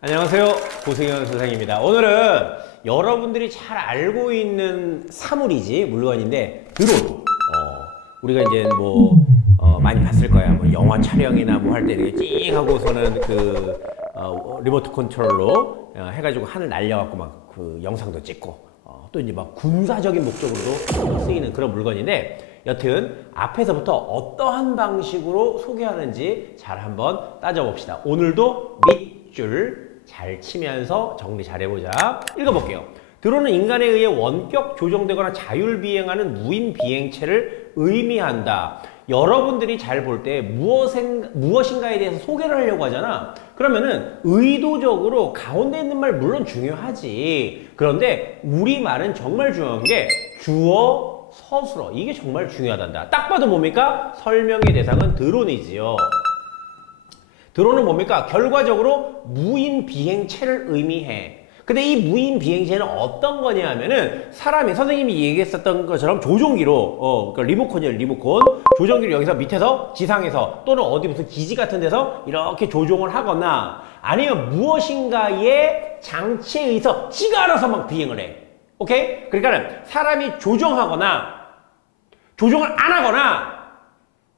안녕하세요, 고승현 선생입니다. 오늘은 여러분들이 잘 알고 있는 사물이지 물건인데 드론. 우리가 이제 많이 봤을 거야. 뭐 영화 촬영이나 뭐 할 때 이렇게 찡 하고서는 리모트 컨트롤로 해가지고 하늘 날려갖고 막 그 영상도 찍고 또 이제 막 군사적인 목적으로도 쓰이는 그런 물건인데, 여튼 앞에서부터 어떠한 방식으로 소개하는지 잘 한번 따져봅시다. 오늘도 밑줄 잘 치면서 정리 잘 해보자. 읽어볼게요. 드론은 인간에 의해 원격 조종되거나 자율비행하는 무인 비행체를 의미한다. 여러분들이 잘 볼 때 무엇인가에 대해서 소개를 하려고 하잖아. 그러면은 의도적으로 가운데 있는 말 물론 중요하지. 그런데 우리말은 정말 중요한 게 주어, 서술어. 이게 정말 중요하단다. 딱 봐도 뭡니까? 설명의 대상은 드론이지요. 드론은 뭡니까? 결과적으로 무인 비행체를 의미해. 근데 이 무인 비행체는 어떤 거냐 하면은 사람이, 선생님이 얘기했었던 것처럼 조종기로 그러니까 리모컨이에요. 리모컨. 조종기를 여기서 밑에서 지상에서 또는 어디 무슨 기지 같은 데서 이렇게 조종을 하거나, 아니면 무엇인가의 장치에 의해서 지가 알아서 막 비행을 해. 오케이? 그러니까는 사람이 조종하거나 조종을 안 하거나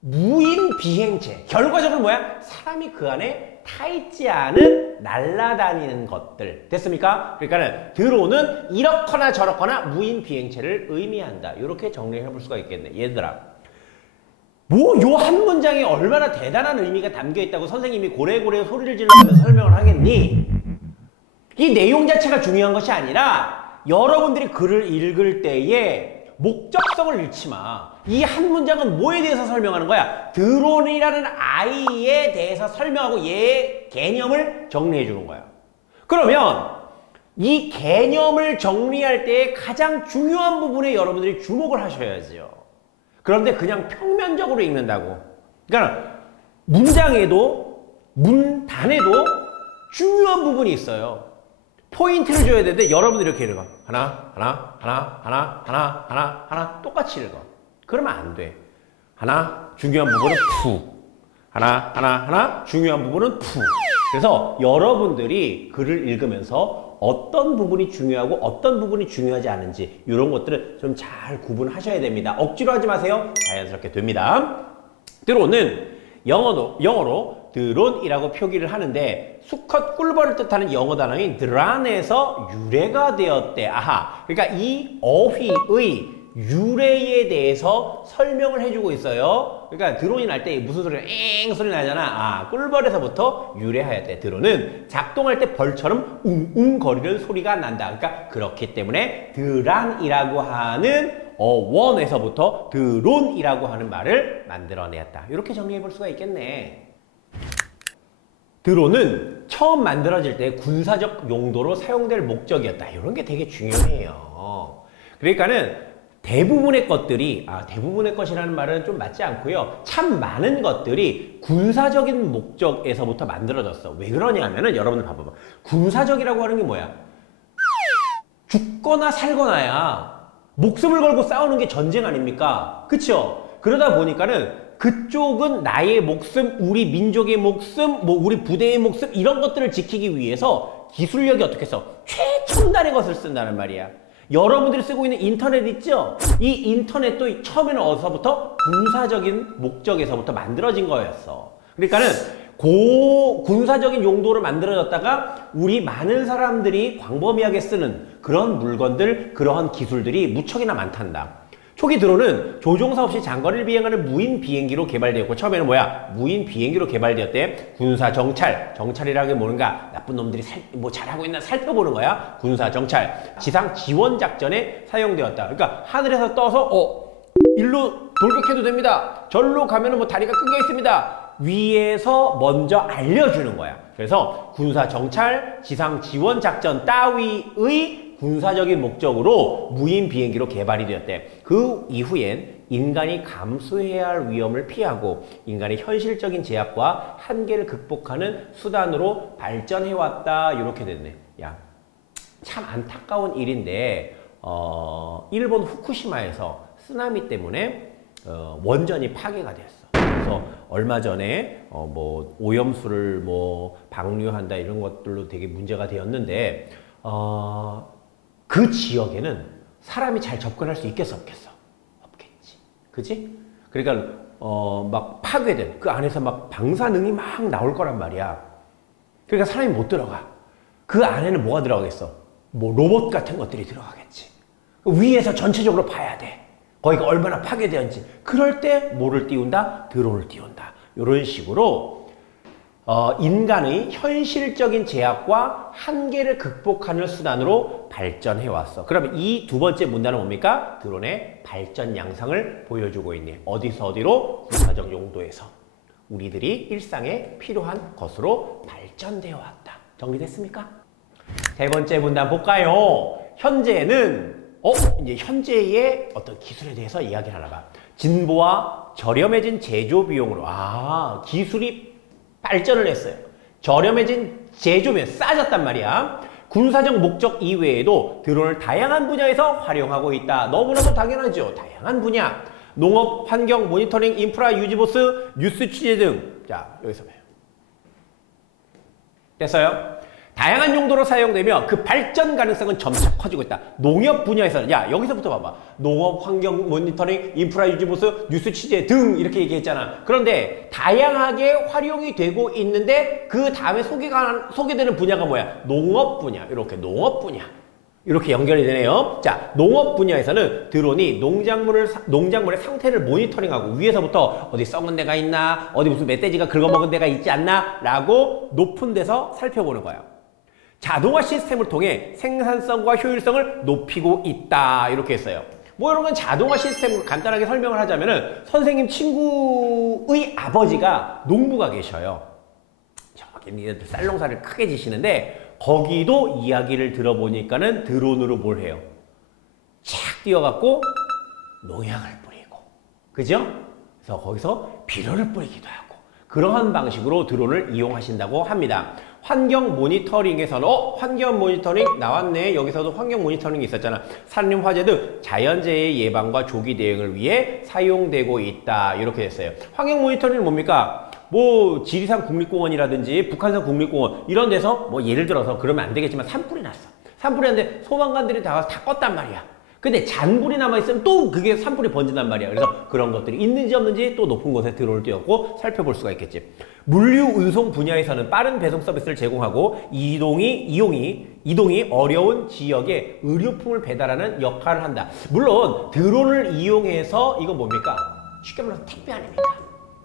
무인 비행체. 결과적으로 뭐야? 사람이 그 안에 타 있지 않은 날아다니는 것들. 됐습니까? 그러니까는 드론은 이렇거나 저렇거나 무인 비행체를 의미한다. 이렇게 정리해 볼 수가 있겠네. 얘들아, 요 한 문장에 얼마나 대단한 의미가 담겨 있다고 선생님이 고래고래 소리를 질러가면서 설명을 하겠니? 이 내용 자체가 중요한 것이 아니라 여러분들이 글을 읽을 때에 목적성을 잃지 마. 이 한 문장은 뭐에 대해서 설명하는 거야? 드론이라는 아이에 대해서 설명하고 얘의 개념을 정리해 주는 거야. 그러면 이 개념을 정리할 때 가장 중요한 부분에 여러분들이 주목을 하셔야지요. 그런데 그냥 평면적으로 읽는다고. 그러니까 문장에도 문단에도 중요한 부분이 있어요. 포인트를 줘야 되는데 여러분들이 이렇게 읽어. 하나 똑같이 읽어. 그러면 안 돼. 하나 중요한 부분은 하나 중요한 부분은 그래서 여러분들이 글을 읽으면서 어떤 부분이 중요하고 어떤 부분이 중요하지 않은지 이런 것들을 좀 잘 구분하셔야 됩니다. 억지로 하지 마세요. 자연스럽게 됩니다. 드론은 영어로 드론이라고 표기를 하는데 수컷 꿀벌을 뜻하는 영어 단어인 드란에서 유래가 되었대. 아하. 그러니까 이 어휘의 유래에 대해서 설명을 해주고 있어요. 그러니까 드론이 날 때 무슨 소리가 엥 소리 나잖아. 꿀벌에서부터 유래하였대. 드론은 작동할 때 벌처럼 웅웅 거리는 소리가 난다. 그러니까 그렇기 때문에 드란이라고 하는 원에서부터 드론이라고 하는 말을 만들어내었다. 이렇게 정리해 볼 수가 있겠네. 드론은 처음 만들어질 때 군사적 용도로 사용될 목적이었다. 이런 게 되게 중요해요. 그러니까는 대부분의 것들이, 대부분의 것이라는 말은 좀 맞지 않고요. 참 많은 것들이 군사적인 목적에서부터 만들어졌어. 왜 그러냐 하면은 여러분들 봐봐봐. 군사적이라고 하는 게 뭐야? 죽거나 살거나야. 목숨을 걸고 싸우는 게 전쟁 아닙니까? 그쵸? 그러다 보니까는 그쪽은 나의 목숨, 우리 민족의 목숨, 우리 부대의 목숨, 이런 것들을 지키기 위해서 기술력이 어떻게 써? 최첨단의 것을 쓴다는 말이야. 여러분들이 쓰고 있는 인터넷 있죠? 이 인터넷도 처음에는 어디서부터? 군사적인 목적에서부터 만들어진 거였어. 그러니까는 군사적인 용도로 만들어졌다가 우리 많은 사람들이 광범위하게 쓰는 그런 물건들, 그러한 기술들이 무척이나 많단다. 초기 드론은 조종사 없이 장거리를 비행하는 무인 비행기로 개발되었고, 처음에는 뭐야? 무인 비행기로 개발되었대. 군사 정찰. 정찰이라는 게 뭔가? 나쁜 놈들이 잘하고 있나 살펴보는 거야. 군사 정찰. 지상 지원 작전에 사용되었다. 그러니까 하늘에서 떠서 일로 돌격해도 됩니다. 절로 가면은 다리가 끊겨 있습니다. 위에서 먼저 알려주는 거야. 그래서 군사 정찰, 지상 지원 작전 따위의 군사적인 목적으로 무인 비행기로 개발이 되었대. 그 이후엔 인간이 감수해야 할 위험을 피하고 인간의 현실적인 제약과 한계를 극복하는 수단으로 발전해왔다. 이렇게 됐네. 야, 참 안타까운 일인데 일본 후쿠시마에서 쓰나미 때문에 원전이 파괴가 됐어. 그래서 얼마 전에 뭐 오염수를 뭐 방류한다 이런 것들로 되게 문제가 되었는데 그 지역에는 사람이 잘 접근할 수 있겠어 없겠어? 없겠지. 그지? 그러니까 막 파괴된 그 안에서 막 방사능이 막 나올 거란 말이야. 그러니까 사람이 못 들어가. 그 안에는 뭐가 들어가겠어? 뭐 로봇 같은 것들이 들어가겠지. 위에서 전체적으로 봐야 돼. 거기가 얼마나 파괴되었는지. 그럴 때 뭐를 띄운다? 드론을 띄운다. 이런 식으로 인간의 현실적인 제약과 한계를 극복하는 수단으로 발전해 왔어. 그러면 이 두 번째 문단은 뭡니까? 드론의 발전 양상을 보여주고 있네. 어디서 어디로? 군사적 용도에서 우리들이 일상에 필요한 것으로 발전되어 왔다. 정리됐습니까? 세 번째 문단 볼까요? 현재는 이제 현재의 어떤 기술에 대해서 이야기를 하나 봐. 진보와 저렴해진 제조 비용으로 기술이 발전을 했어요. 저렴해진 제조 비용 싸졌단 말이야. 군사적 목적 이외에도 드론을 다양한 분야에서 활용하고 있다. 너무나도 당연하죠. 다양한 분야. 농업, 환경, 모니터링, 인프라, 유지보스, 뉴스 취재 등. 자, 여기서 봐요. 됐어요? 다양한 용도로 사용되며 그 발전 가능성은 점차 커지고 있다. 농협 분야에서는 여기서부터 봐봐. 농업, 환경, 모니터링, 인프라, 유지보수, 뉴스 취재 등 이렇게 얘기했잖아. 그런데 다양하게 활용이 되고 있는데 그 다음에 소개되는 분야가 뭐야? 농업 분야. 이렇게 농업 분야. 이렇게 연결이 되네요. 자, 농업 분야에서는 드론이 농작물의 상태를 모니터링하고 위에서부터 어디 썩은 데가 있나, 어디 무슨 멧돼지가 긁어먹은 데가 있지 않나 라고 높은 데서 살펴보는 거야. 자동화 시스템을 통해 생산성과 효율성을 높이고 있다. 이렇게 했어요. 뭐 이런 건 자동화 시스템을 간단하게 설명을 하자면은 선생님 친구의 아버지가 농부가 계셔요. 저기 니네들 쌀농사를 크게 지시는데 거기도 이야기를 들어보니까는 드론으로 뭘 해요? 착 뛰어갖고 농약을 뿌리고, 그죠? 그래서 거기서 비료를 뿌리기도 하고 그러한 방식으로 드론을 이용하신다고 합니다. 환경 모니터링에서는 환경 모니터링 나왔네. 여기서도 환경 모니터링이 있었잖아. 산림 화재 등 자연재해 예방과 조기 대응을 위해 사용되고 있다. 이렇게 됐어요. 환경 모니터링은 뭡니까? 뭐 지리산 국립공원이라든지 북한산 국립공원 이런 데서 뭐 예를 들어서 그러면 안 되겠지만 산불이 났어. 산불이 났는데 소방관들이 다 가서 다 껐단 말이야. 근데 잔불이 남아있으면 또 그게 산불이 번진단 말이야. 그래서 그런 것들이 있는지 없는지 또 높은 곳에 드론을 띄웠고 살펴볼 수가 있겠지. 물류 운송 분야에서는 빠른 배송 서비스를 제공하고 이동이 어려운 지역에 의료품을 배달하는 역할을 한다. 물론 드론을 이용해서 이건 뭡니까? 쉽게 말해서 택배 아닙니까?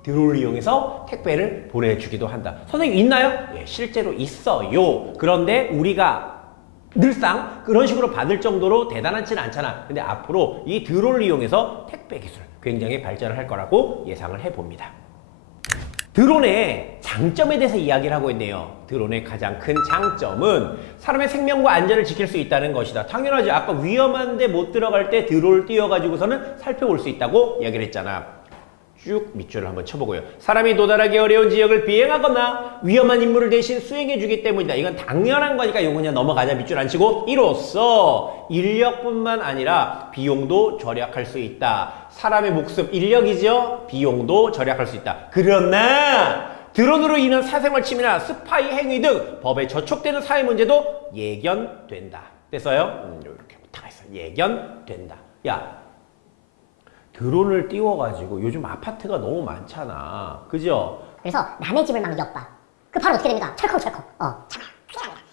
드론을 이용해서 택배를 보내주기도 한다. 선생님 있나요? 예, 실제로 있어요. 그런데 우리가 늘상 그런 식으로 받을 정도로 대단하지는 않잖아. 근데 앞으로 이 드론을 이용해서 택배 기술 굉장히 발전을 할 거라고 예상을 해봅니다. 드론의 장점에 대해서 이야기를 하고 있네요. 드론의 가장 큰 장점은 사람의 생명과 안전을 지킬 수 있다는 것이다. 당연하지. 아까 위험한데 못 들어갈 때 드론을 띄워가지고서는 살펴볼 수 있다고 이야기를 했잖아. 쭉 밑줄을 한번 쳐보고요. 사람이 도달하기 어려운 지역을 비행하거나 위험한 임무를 대신 수행해주기 때문이다. 이건 당연한 거니까 이거 그냥 넘어가자. 밑줄 안 치고 이로써 인력뿐만 아니라 비용도 절약할 수 있다. 사람의 목숨, 인력이죠. 비용도 절약할 수 있다. 그러나 드론으로 인한 사생활 침해나 스파이 행위 등 법에 저촉되는 사회 문제도 예견된다. 됐어요? 이렇게 붙어가 있어. 예견된다. 야, 드론을 띄워가지고 요즘 아파트가 너무 많잖아. 그죠? 그래서 남의 집을 막 엿봐. 그 바로 어떻게 됩니까? 철컹철컹.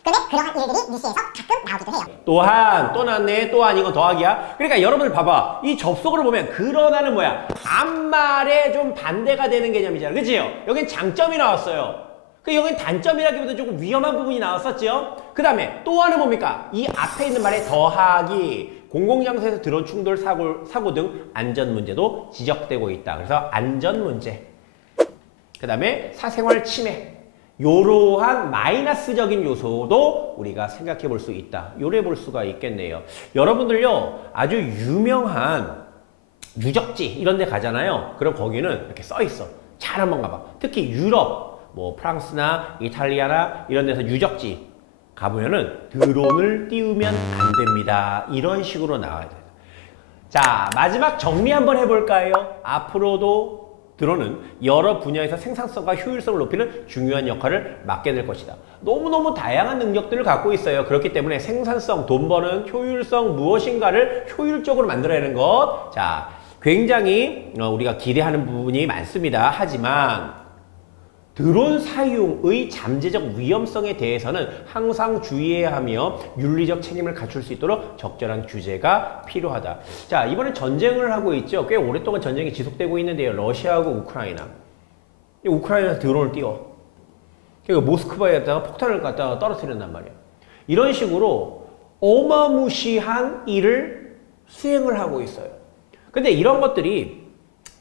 근데 그러한 일들이 뉴스에서 가끔 나오기도 해요. 또한 또 나왔네. 또한 이건 더하기야. 그러니까 여러분들 봐봐. 이 접속어를 보면 그러나는 뭐야? 반말에 좀 반대가 되는 개념이잖아. 그치요? 여긴 장점이 나왔어요. 여긴 단점이라기보다 조금 위험한 부분이 나왔었죠. 그 다음에 또한은 뭡니까? 이 앞에 있는 말에 더하기. 공공장소에서 드론 충돌 사고 등 안전 문제도 지적되고 있다. 그래서 안전 문제. 그 다음에 사생활 침해. 요러한 마이너스적인 요소도 우리가 생각해 볼 수 있다. 요래 볼 수가 있겠네요. 여러분들요, 아주 유명한 유적지 이런 데 가잖아요. 그럼 거기는 이렇게 써 있어. 잘 한번 가봐. 특히 유럽, 뭐 프랑스나 이탈리아나 이런 데서 유적지 가보면은 드론을 띄우면 안 됩니다. 이런 식으로 나와야 돼요. 자, 마지막 정리 한번 해볼까요? 앞으로도 드론은 여러 분야에서 생산성과 효율성을 높이는 중요한 역할을 맡게 될 것이다. 너무너무 다양한 능력들을 갖고 있어요. 그렇기 때문에 생산성, 돈 버는 효율성 무엇인가를 효율적으로 만들어내는 것. 자, 굉장히 우리가 기대하는 부분이 많습니다. 하지만 드론 사용의 잠재적 위험성에 대해서는 항상 주의해야 하며 윤리적 책임을 갖출 수 있도록 적절한 규제가 필요하다. 자, 이번에 전쟁을 하고 있죠. 꽤 오랫동안 전쟁이 지속되고 있는데요. 러시아하고 우크라이나. 우크라이나에서 드론을 띄워. 그러니까 모스크바에다가 폭탄을 갖다가 떨어뜨린단 말이야. 이런 식으로 어마무시한 일을 수행을 하고 있어요. 근데 이런 것들이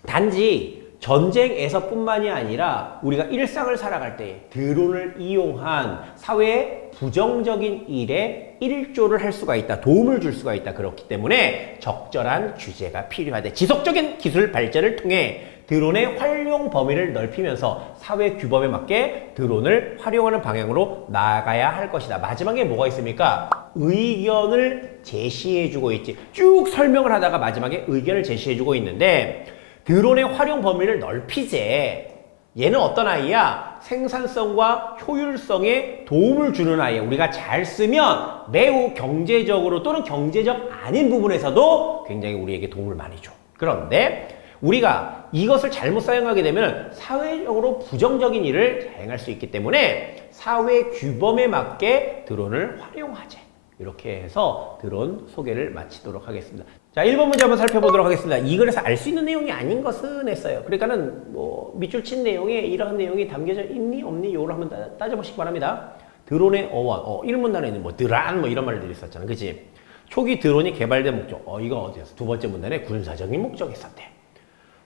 단지 전쟁에서 뿐만이 아니라 우리가 일상을 살아갈 때 드론을 이용한 사회의 부정적인 일에 일조를 할 수가 있다. 도움을 줄 수가 있다. 그렇기 때문에 적절한 규제가 필요하다. 지속적인 기술 발전을 통해 드론의 활용 범위를 넓히면서 사회 규범에 맞게 드론을 활용하는 방향으로 나아가야 할 것이다. 마지막에 뭐가 있습니까? 의견을 제시해주고 있지. 쭉 설명을 하다가 마지막에 의견을 제시해주고 있는데 드론의 활용 범위를 넓히재. 얘는 어떤 아이야? 생산성과 효율성에 도움을 주는 아이야. 우리가 잘 쓰면 매우 경제적으로 또는 경제적 아닌 부분에서도 굉장히 우리에게 도움을 많이 줘. 그런데 우리가 이것을 잘못 사용하게 되면 사회적으로 부정적인 일을 자행할 수 있기 때문에 사회 규범에 맞게 드론을 활용하재. 이렇게 해서 드론 소개를 마치도록 하겠습니다. 자, 1번 문제 한번 살펴보도록 하겠습니다. 이 글에서 알 수 있는 내용이 아닌 것은 했어요. 그러니까는 뭐 밑줄 친 내용에 이러한 내용이 담겨져 있니 없니 요를 한번 따져보시기 바랍니다. 드론의 어원, 1문단에는 뭐 드란 뭐 이런 말들이 있었잖아. 그치? 초기 드론이 개발된 목적, 이거 어디였어? 두 번째 문단에 군사적인 목적이 있었대.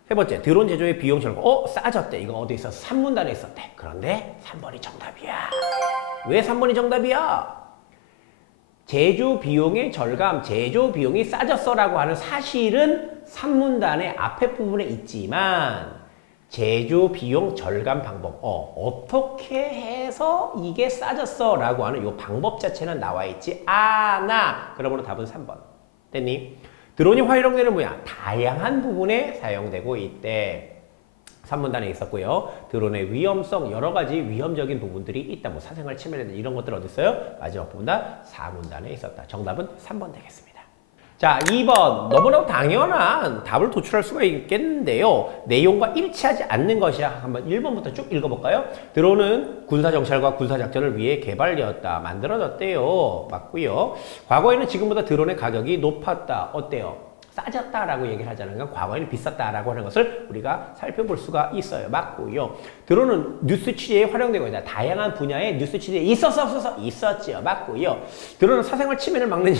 세 번째, 드론 제조의 비용 절감, 싸졌대. 이거 어디 있었어? 3문단에 있었대. 그런데 3번이 정답이야. 왜 3번이 정답이야? 제조 비용의 절감, 제조 비용이 싸졌어 라고 하는 사실은 3문단의 앞에 부분에 있지만 제조 비용 절감 방법, 어떻게 해서 이게 싸졌어 라고 하는 이 방법 자체는 나와 있지 않아. 그러므로 답은 3번. 됐니? 드론이 활용되는 분야, 다양한 부분에 사용되고 있대. 3문단에 있었고요. 드론의 위험성, 여러 가지 위험적인 부분들이 있다. 뭐 사생활 침해라든지 이런 것들 어디 있어요? 마지막 부분 다 4문단에 있었다. 정답은 3번 되겠습니다. 자, 2번. 너무나도 당연한 답을 도출할 수가 있겠는데요. 내용과 일치하지 않는 것이야. 한번 1번부터 쭉 읽어볼까요? 드론은 군사정찰과 군사작전을 위해 개발되었다. 만들어졌대요. 맞고요. 과거에는 지금보다 드론의 가격이 높았다. 어때요? 싸졌다라고 얘기를 하잖아요. 그러니까 과거에는 비쌌다라고 하는 것을 우리가 살펴볼 수가 있어요. 맞고요. 드론은 뉴스 취재에 활용되고 있다. 다양한 분야의 뉴스 취재에 있었죠. 맞고요. 드론은 사생활 침해를 막는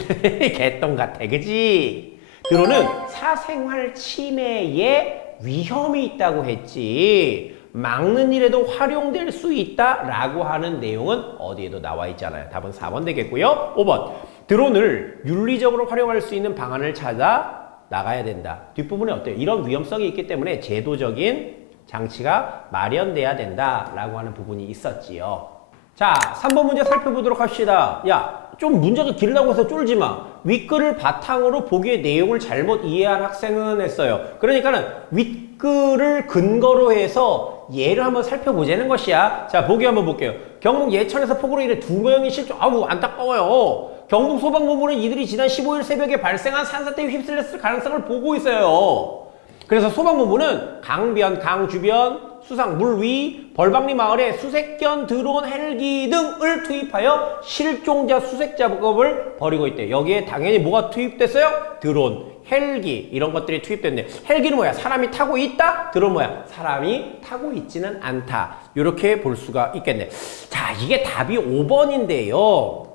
개똥 같아. 그지? 드론은 사생활 침해에 위험이 있다고 했지. 막는 일에도 활용될 수 있다라고 하는 내용은 어디에도 나와 있잖아요. 답은 4번 되겠고요. 5번. 드론을 윤리적으로 활용할 수 있는 방안을 찾아 나가야 된다. 뒷부분에 어때요? 이런 위험성이 있기 때문에 제도적인 장치가 마련돼야 된다라고 하는 부분이 있었지요. 자, 3번 문제 살펴보도록 합시다. 야, 좀 문제가 길다고 해서 쫄지 마. 윗글을 바탕으로 보기에 내용을 잘못 이해한 학생은 했어요. 그러니까는 윗글을 근거로 해서 예를 한번 살펴보자는 것이야. 자, 보기 한번 볼게요. 경북 예천에서 폭우로 인해 2명이 실종. 아우, 안타까워요. 경북 소방본부는 이들이 지난 15일 새벽에 발생한 산사태에 휩쓸렸을 가능성을 보고 있어요. 그래서 소방본부는 강변, 강 주변, 수상, 물 위, 벌방리 마을에 수색견, 드론, 헬기 등을 투입하여 실종자 수색 작업을 벌이고 있대. 여기에 당연히 뭐가 투입됐어요? 드론, 헬기 이런 것들이 투입됐네. 헬기는 뭐야? 사람이 타고 있다? 드론 뭐야? 사람이 타고 있지는 않다. 이렇게 볼 수가 있겠네. 자, 이게 답이 5번인데요.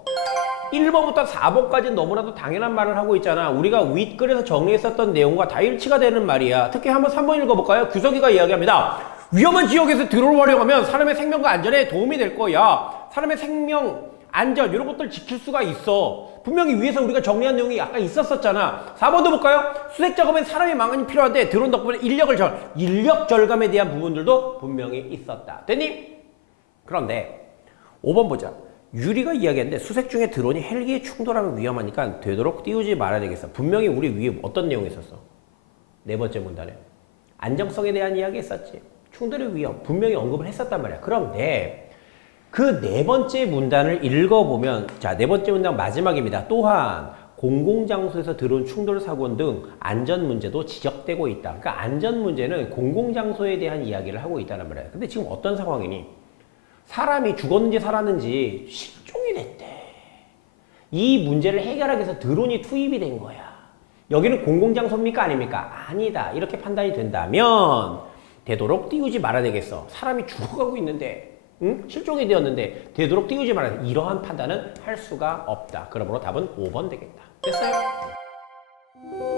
1번부터 4번까지는 너무나도 당연한 말을 하고 있잖아. 우리가 윗글에서 정리했었던 내용과 다 일치가 되는 말이야. 특히 한번 3번 읽어볼까요? 규석이가 이야기합니다. 위험한 지역에서 드론을 활용하면 사람의 생명과 안전에 도움이 될 거야. 사람의 생명, 안전 이런 것들 지킬 수가 있어. 분명히 위에서 우리가 정리한 내용이 아까 있었었잖아. 4번도 볼까요? 수색 작업엔 사람이 많이 필요한데 드론 덕분에 인력 절감에 대한 부분들도 분명히 있었다. 됐니? 그런데 5번 보자. 유리가 이야기했는데 수색 중에 드론이 헬기에 충돌하면 위험하니까 되도록 띄우지 말아야 되겠어. 분명히 우리 위에 어떤 내용이 있었어? 네 번째 문단에 안정성에 대한 이야기 했었지. 충돌의 위험 분명히 언급을 했었단 말이야. 그런데 그 네 번째 문단을 읽어보면, 자, 네 번째 문단 마지막입니다. 또한 공공장소에서 들어온 충돌 사고 등 안전 문제도 지적되고 있다. 그러니까 안전 문제는 공공장소에 대한 이야기를 하고 있다는 말이야. 근데 지금 어떤 상황이니? 사람이 죽었는지 살았는지 실종이 됐대. 이 문제를 해결하기 위해서 드론이 투입이 된 거야. 여기는 공공장소입니까? 아닙니까? 아니다. 이렇게 판단이 된다면 되도록 띄우지 말아야 되겠어. 사람이 죽어가고 있는데, 응? 실종이 되었는데 되도록 띄우지 말아야 돼. 이러한 판단은 할 수가 없다. 그러므로 답은 5번 되겠다. 됐어요?